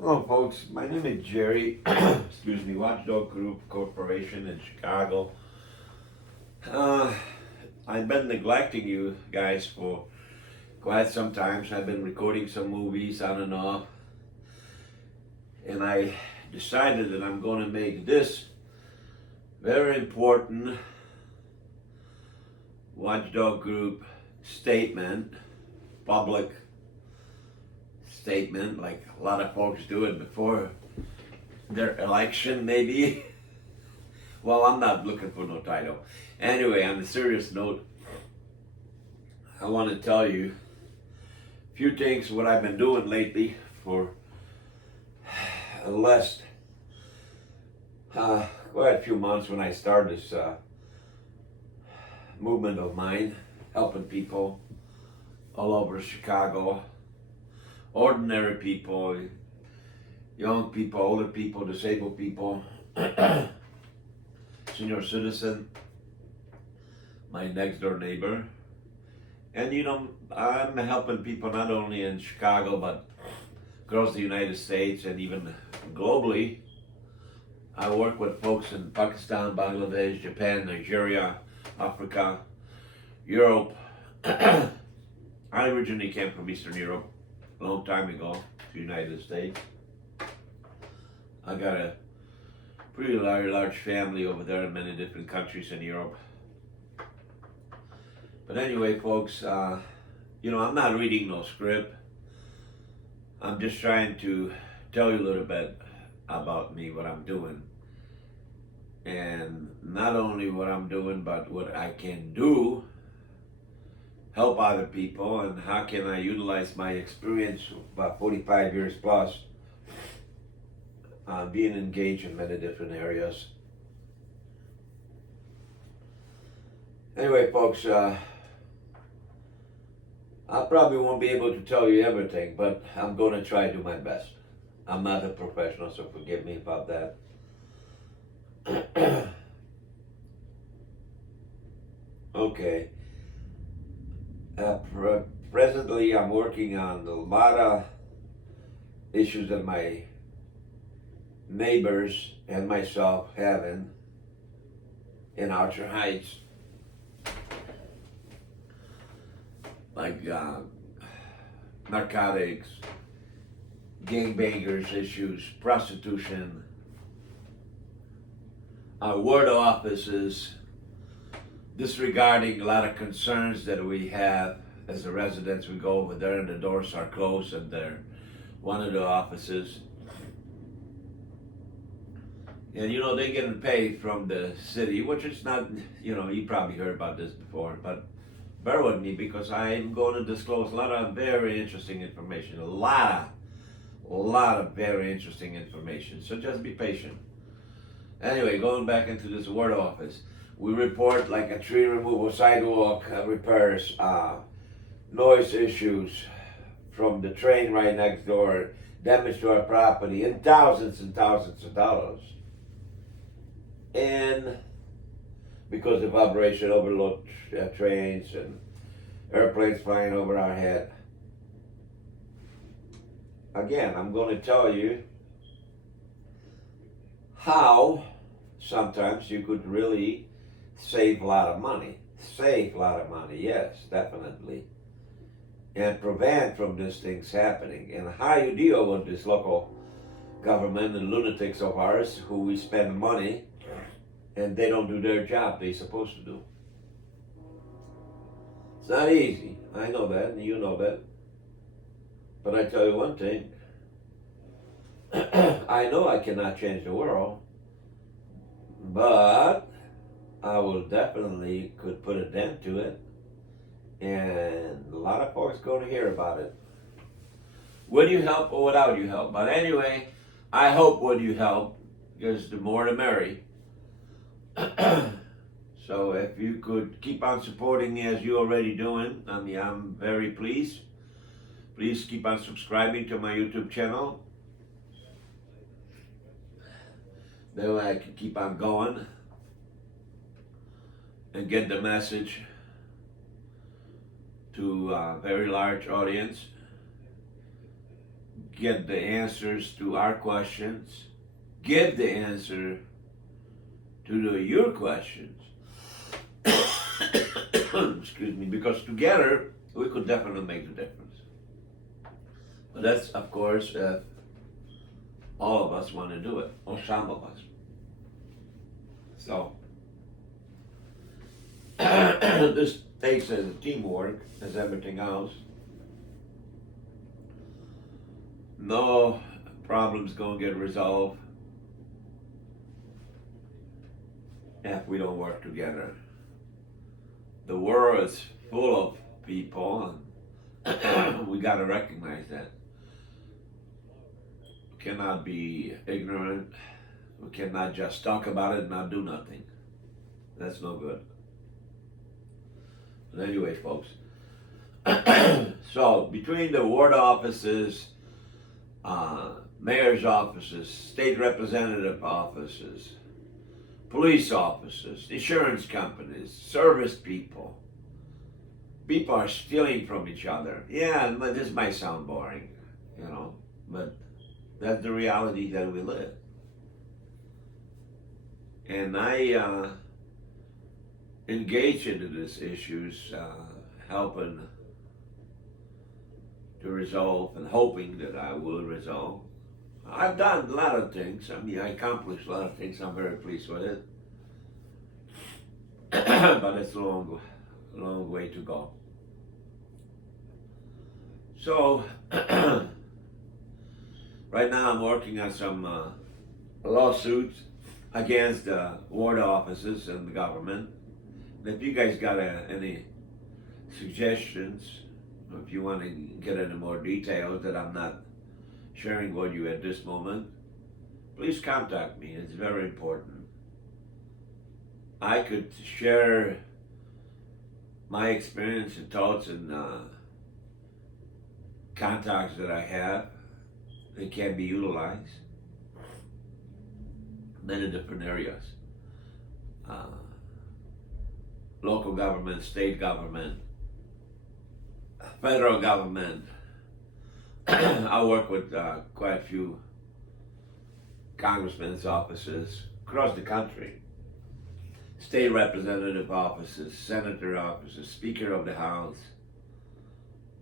Hello, folks. My name is Jerry. Excuse me, Watchdog Group Corporation in Chicago. Uh, I've been neglecting you guys for quite some time. I've been recording some movies on and off, and I decided that I'm going to make this very important Watchdog Group statement, public statement, like a lot of folks do it before their election, maybe. Well, I'm not looking for no title. Anyway, on a serious note, I want to tell you a few things what I've been doing lately for the last quite a few months when I started this movement of mine, helping people all over Chicago, ordinary people, young people, older people, disabled people, senior citizen, my next door neighbor. And I'm helping people not only in Chicago but across the United States and even globally. I work with folks in Pakistan, Bangladesh, Japan, Nigeria, Africa, Europe. I originally came from Eastern Europe a long time ago to the United States. I got a pretty large family over there in many different countries in Europe. But anyway, folks, I'm not reading no script. I'm just trying to tell you a little bit about me, what I'm doing. And not only what I'm doing, but what I can do, help other people, and how can I utilize my experience, about 45 years plus, being engaged in many different areas. Anyway, folks, I probably won't be able to tell you everything, but I'm going to try to do my best. I'm not a professional, so forgive me about that. Okay. Presently, I'm working on a lot of issues that my neighbors and myself having in Archer Heights, like narcotics, gangbangers issues, prostitution, ward offices, disregarding a lot of concerns that we have as the residents. We go over there and the doors are closed and they're one of the offices. And they're getting paid from the city, which is not, you probably heard about this before, but bear with me because I'm going to disclose a lot of very interesting information, a lot of very interesting information. So just be patient. Anyway, going back into this ward office, we report like a tree removal, sidewalk repairs, noise issues from the train right next door, damage to our property, and thousands of dollars. And because of vibration overload trains and airplanes flying over our head. Again, I'm going to tell you how sometimes you could really save a lot of money. Save a lot of money, yes, definitely. And prevent from these things happening. And how you deal with this local government and lunatics of ours who we spend money and they don't do their job they're supposed to do. It's not easy. I know that, and you know that. But I tell you one thing. I know I cannot change the world, but I will definitely could put a dent to it, and a lot of folks going to hear about it. Will you help or without you help? But anyway, I hope will you help, because the more the merry. So if you could keep on supporting me as you're already doing, I'm very pleased. Please keep on subscribing to my YouTube channel. That way I can keep on going and get the message to a very large audience. get the answers to our questions, give the answer to your questions. Excuse me, because together we could definitely make the difference. But that's, of course, all of us want to do it, or some of us. So, this takes as a teamwork, as everything else. No problem's gonna get resolved if we don't work together. The world is full of people, and we gotta recognize that. We cannot be ignorant. We cannot just talk about it and not do nothing. That's no good. But anyway, folks. So between the ward offices, mayor's offices, state representative offices, police offices, insurance companies, service people, people are stealing from each other. Yeah, but this might sound boring, but that's the reality that we live. And I engage into these issues, helping to resolve and hoping that I will resolve. I've done a lot of things. I mean, I accomplished a lot of things. I'm very pleased with it. But it's a long way to go. So, right now I'm working on some lawsuits against the ward offices and the government. And if you guys got any suggestions, or if you want to get into more details that I'm not sharing with you at this moment, please contact me. It's very important. I could share my experience and thoughts and contacts that I have that can be utilized in many different areas. Local government, state government, federal government. I work with quite a few congressmen's offices across the country, state representative offices, senator offices, speaker of the house,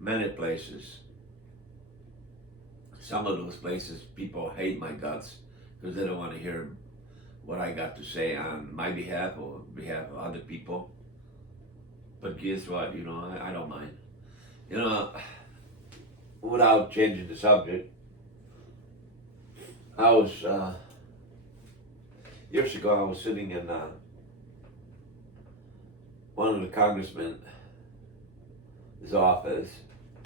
many places. Some of those places people hate my guts because they don't want to hear what I got to say on my behalf or behalf of other people. But guess what, I don't mind. Without changing the subject, I was, years ago, I was sitting in one of the congressmen's office.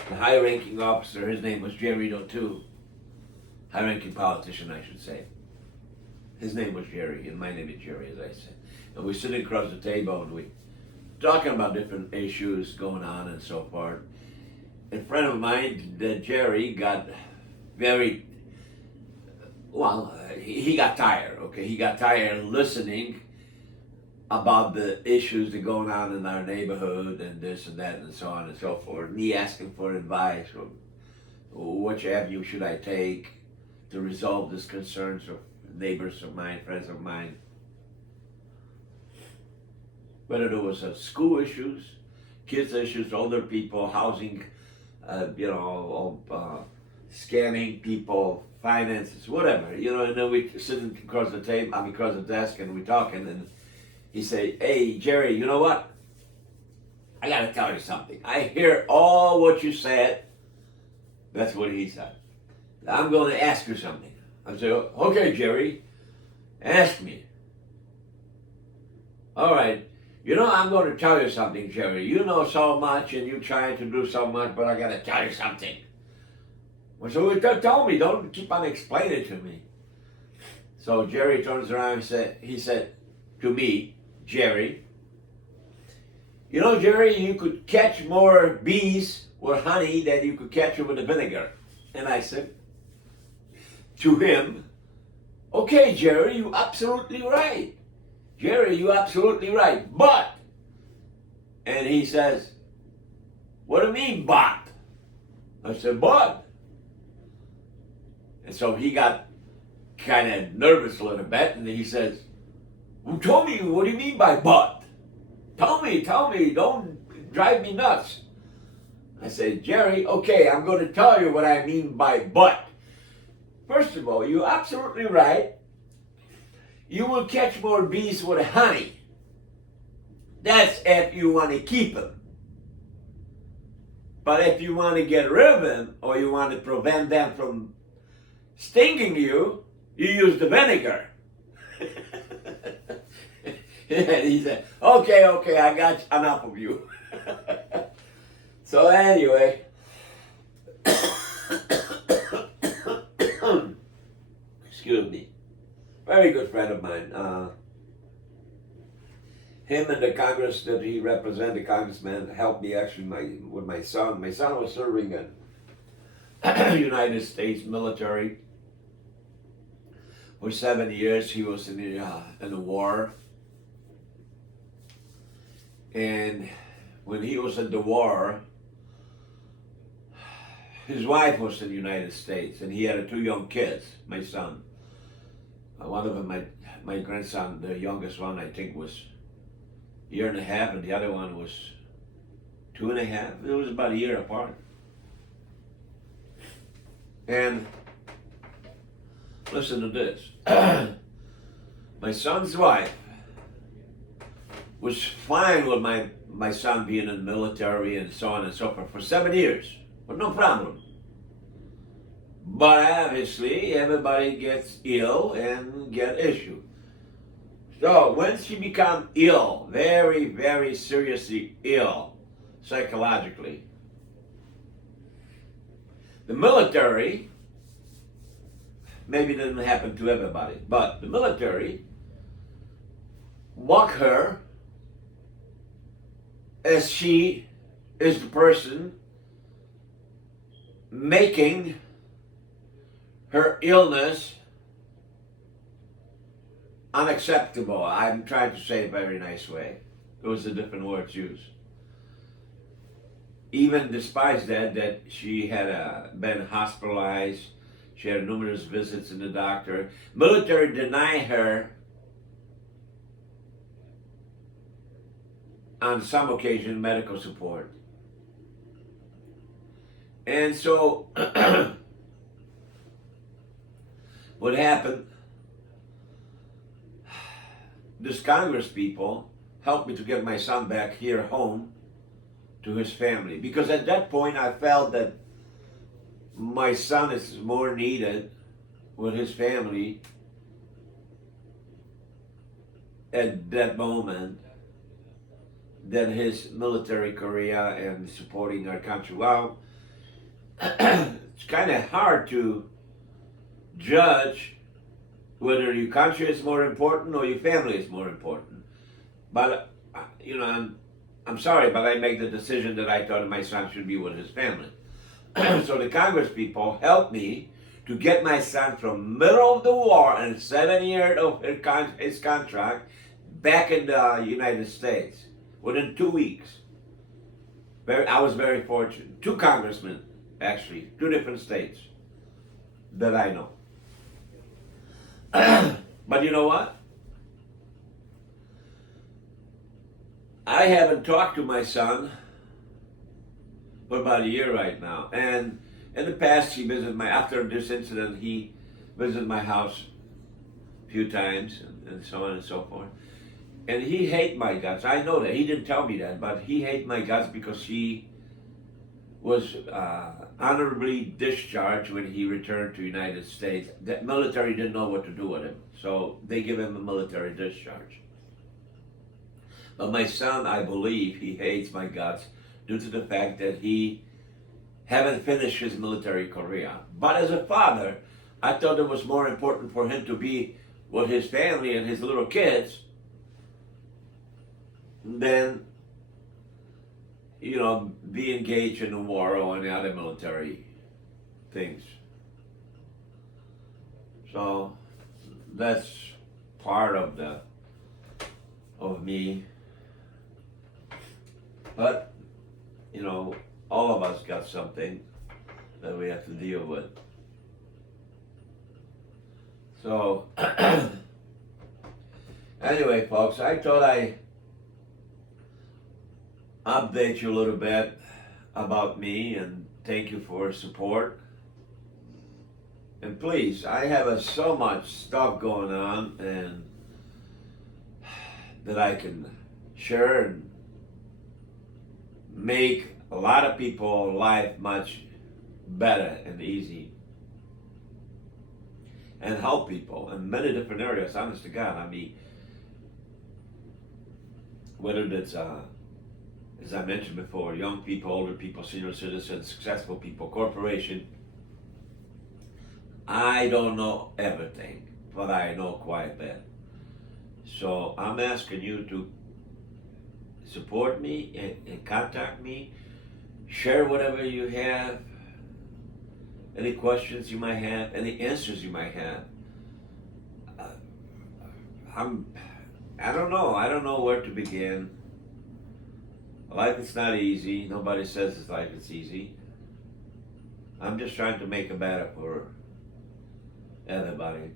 The high-ranking officer, his name was Jerry, too. High-ranking politician, I should say. His name was Jerry, and my name is Jerry, as I said. And we're sitting across the table, and we talking about different issues going on and so forth. A friend of mine, Jerry, got very, he got tired, okay? He got tired of listening about the issues that are going on in our neighborhood and this and that and so on and so forth. Me asking for advice or which avenue should I take to resolve these concerns of neighbors of mine, friends of mine. Whether there was school issues, kids issues, older people, housing, scamming people, finances, whatever, and then we sitting across the table, across the desk, and we talking, and he say, "Hey, Jerry, you know what? I gotta tell you something. I hear all what you said." That's what he said. "I'm going to ask you something." I said, "Okay, Jerry, ask me." "All right. I'm going to tell you something, Jerry. You know so much and you're trying to do so much, but I got to tell you something." So tell me, don't keep on explaining to me. So Jerry turns around and he said to me, "Jerry, Jerry, you could catch more bees with honey than you could catch with the vinegar." And I said to him, "Okay, Jerry, you're absolutely right. Jerry, you're absolutely right, but," and he says, "What do you mean, but?" I said, "But." And so he got kind of nervous a little bit, and he says, "Well, tell me, what do you mean by but? Tell me, don't drive me nuts." I said, "Jerry, okay, I'm going to tell you what I mean by but. First of all, you're absolutely right. You will catch more bees with honey. That's if you want to keep them. But if you want to get rid of them, or you want to prevent them from stinging you, you use the vinegar." And he said, okay, I got enough of you." So anyway, excuse me, very good friend of mine. Him and the Congress that he represented, the congressman, helped me actually with my son. My son was serving in United States military for 7 years. He was in the war, and when he was in the war, his wife was in the United States, and he had 2 young kids. My son, one of them, my grandson, the youngest one, I think was a year and a half, and the other one was 2.5. It was about a year apart. And listen to this. My son's wife was fine with my son being in the military and so on and so forth for 7 years, but no problem. But obviously, everybody gets ill and get issue. So when she became ill, very, very seriously ill, psychologically, the military, maybe it didn't happen to everybody, but the military mock her as she is the person making her illness unacceptable. I'm trying to say it a very nice way. Those are different words used. Even despite that she had been hospitalized, she had numerous visits in the doctor. Military denied her on some occasion medical support. And so what happened, this Congress people helped me to get my son back here home to his family, because at that point I felt that my son is more needed with his family at that moment than his military career and supporting our country. Well, it's kind of hard to judge whether your country is more important or your family is more important. But, I'm sorry, but I make the decision that I thought my son should be with his family. So the Congress people helped me to get my son from middle of the war and 7 years of his contract back in the United States within 2 weeks. I was very fortunate. 2 congressmen, actually, 2 different states that I know. But you know what? I haven't talked to my son for about a year right now. And in the past, after this incident, he visited my house a few times and so on and so forth. And he hated my guts. I know that. He didn't tell me that, but he hated my guts because he was honorably discharged when he returned to the United States. The military didn't know what to do with him, so they give him a military discharge. But my son, I believe, he hates my guts due to the fact that he haven't finished his military career. But as a father, I thought it was more important for him to be with his family and his little kids than, be engaged in a war or any other military things. So that's part of me. But, all of us got something that we have to deal with. So, anyway, folks, I thought I'd update you a little bit about me and thank you for support. And please, I have so much stuff going on and that I can share and make a lot of people's life much better and easy and help people in many different areas, honest to God. I mean, whether it's, as I mentioned before, young people, older people, senior citizens, successful people, corporation. I don't know everything, but I know quite a bit. So I'm asking you to support me and contact me, share whatever you have, any questions you might have, any answers you might have. I don't know. I don't know where to begin. Life is not easy. Nobody says it's life is easy. I'm just trying to make it better for everybody.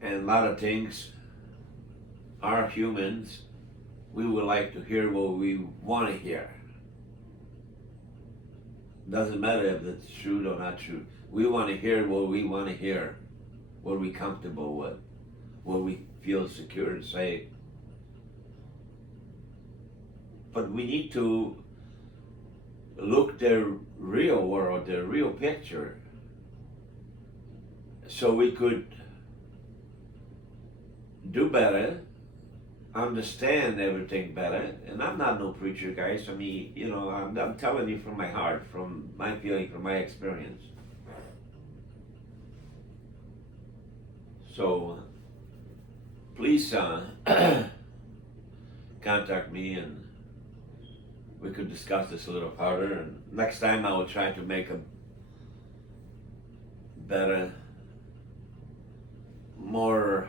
And a lot of things are humans. We would like to hear what we want to hear. Doesn't matter if it's true or not true. We want to hear what we want to hear, what we're comfortable with, what we feel secure and safe. But we need to look the real world, the real picture, so we could do better, understand everything better. And I'm not no preacher, guys. I mean, you know, I'm telling you from my heart, from my feeling, from my experience. So please contact me and we could discuss this a little further. And next time I will try to make a better, more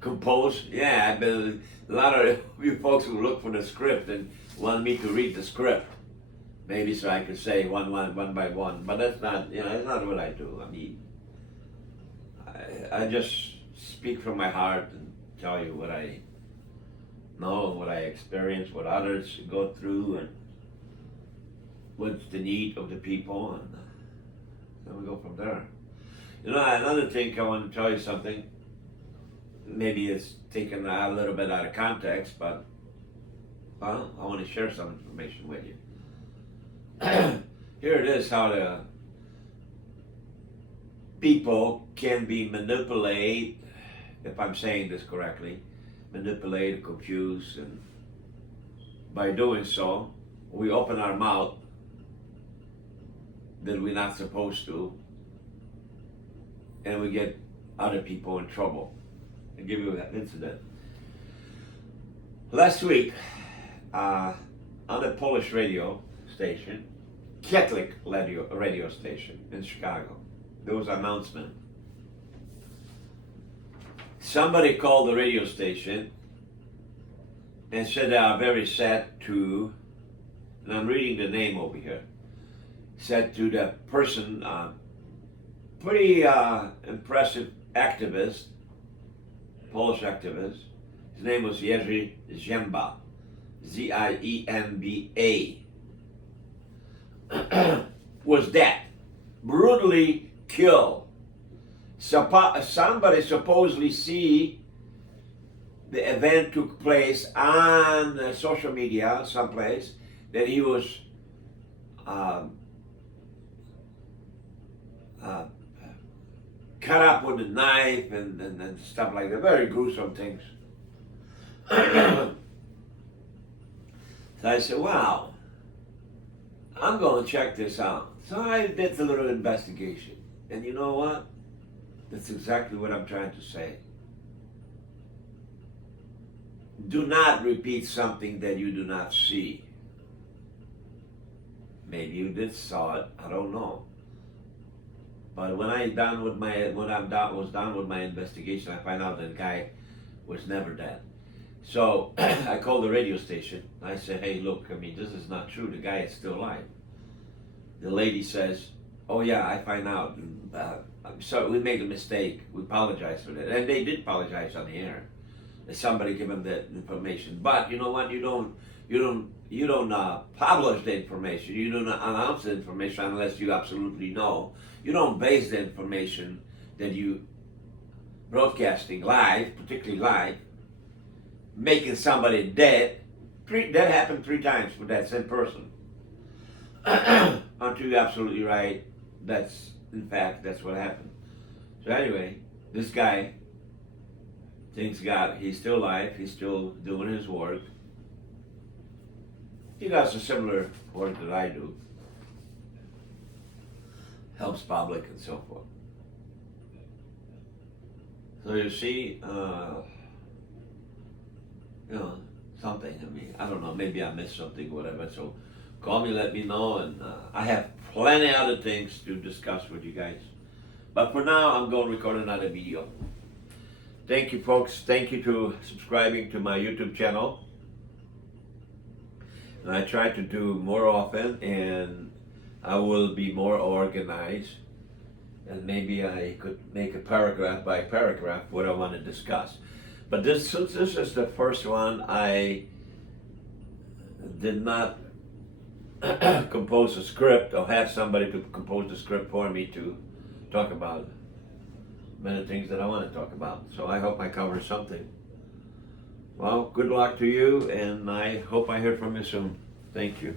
composed. Yeah, but a lot of you folks will look for the script and want me to read the script, maybe so I could say one by one. But that's not, you know, that's not what I do. I mean, I just speak from my heart and tell you what I know, what I experience, what others go through, and what's the need of the people, and then we go from there. You know, another thing, I want to tell you something. Maybe it's taken a little bit out of context, but well, I want to share some information with you. Here it is how the people can be manipulated, if I'm saying this correctly, manipulated, confused, and by doing so, we open our mouth that we're not supposed to, and we get other people in trouble. I'll give you an incident. Last week, on a Polish radio station, Catholic radio station in Chicago, there was an announcement. Somebody called the radio station and said they are very sad to, and I'm reading the name over here, said to the person, pretty impressive activist, Polish activist. His name was Jerzy Ziemba, Z-I-E-M-B-A. Was dead, brutally killed. Somebody supposedly see the event took place on social media someplace, that he was cut up with a knife and stuff like that. Very gruesome things. So I said, wow, I'm going to check this out. So I did a little investigation. And you know what? That's exactly what I'm trying to say. Do not repeat something that you do not see. Maybe you did saw it, I don't know. But when I was done with my investigation, I found out that the guy was never dead. So I called the radio station. I said, hey, look, I mean, this is not true. The guy is still alive. The lady says, oh yeah, I find out. I'm sorry, we made a mistake. We apologize for that. And they did apologize on the air. Somebody give them that information. But you know what? You don't publish the information. You don't announce the information unless you absolutely know. You don't base the information that you broadcasting live, particularly live, making somebody dead. That happened 3 times with that same person. Aren't you absolutely right? In fact, that's what happened. So anyway, this guy, thanks God, he's still alive. He's still doing his work. He does a similar work that I do. Helps public and so forth. So you see, something. I mean, I don't know. Maybe I missed something, whatever. So call me, let me know, and I have plenty other things to discuss with you guys. But for now, I'm going to record another video. Thank you, folks. Thank you to subscribing to my YouTube channel. And I try to do more often, and I will be more organized. And maybe I could make a paragraph by paragraph what I want to discuss. But since this is the first one, I did not compose a script or have somebody to compose the script for me to talk about many things that I want to talk about. So I hope I cover something. Well, good luck to you, and I hope I hear from you soon. Thank you.